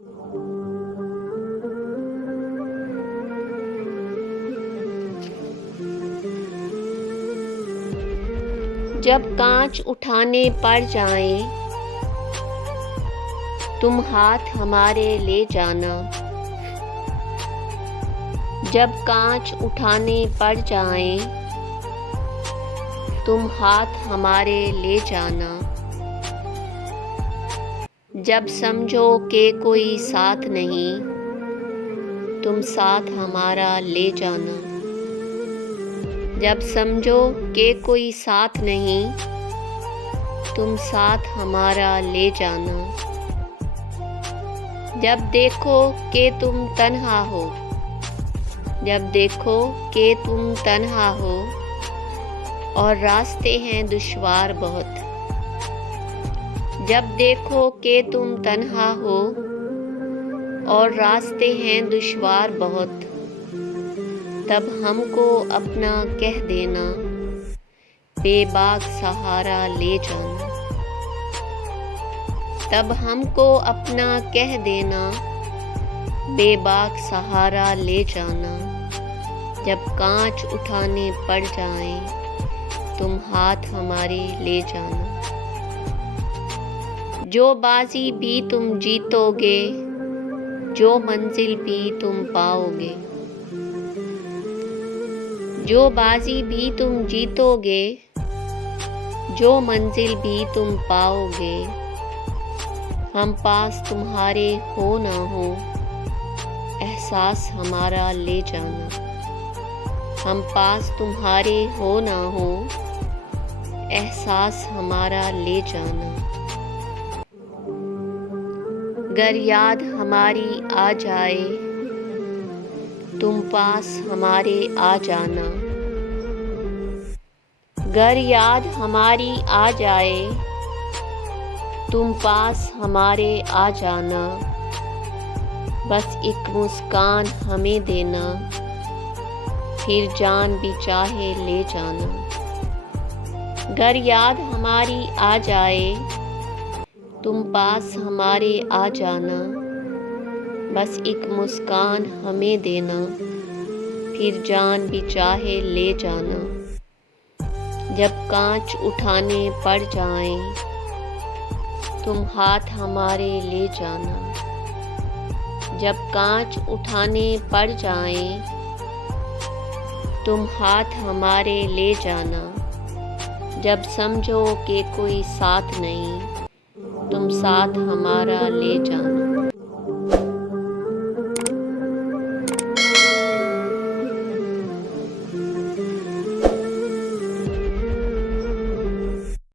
जब कांच उठाने पड़ जाएं, तुम हाथ हमारे ले जाना। जब कांच उठाने पड़ जाएं, तुम हाथ हमारे ले जाना। जब समझो कि कोई साथ नहीं, तुम साथ हमारा ले जाना। जब समझो कि कोई साथ नहीं, तुम साथ हमारा ले जाना। जब देखो कि तुम तन्हा हो, जब देखो कि तुम तन्हा हो और रास्ते हैं दुश्वार बहुत। जब देखो कि तुम तन्हा हो और रास्ते हैं दुश्वार बहुत, तब हमको अपना कह देना, बेबाक सहारा ले जाना। तब हमको अपना कह देना, बेबाक सहारा ले जाना। जब कांच उठाने पड़ जाएं, तुम हाथ हमारे ले जाना। जो बाजी भी तुम जीतोगे, जो मंजिल भी तुम पाओगे। जो बाजी भी तुम जीतोगे, जो मंजिल भी तुम पाओगे। हम पास तुम्हारे हो ना हो, एहसास हमारा ले जाना। हम पास तुम्हारे हो ना हो, एहसास हमारा ले जाना। गर याद हमारी आ जाए, तुम पास हमारे आ जाना। गर याद हमारी आ जाए, तुम पास हमारे आ जाना। बस एक मुस्कान हमें देना, फिर जान भी चाहे ले जाना। गर याद हमारी आ जाए, तुम पास हमारे आ जाना। बस एक मुस्कान हमें देना, फिर जान भी चाहे ले जाना। जब कांच उठाने पड़ जाएं, तुम हाथ हमारे ले जाना। जब कांच उठाने पड़ जाएं, तुम हाथ हमारे ले जाना। जब समझो कि कोई साथ नहीं, तुम साथ हमारा ले जाना।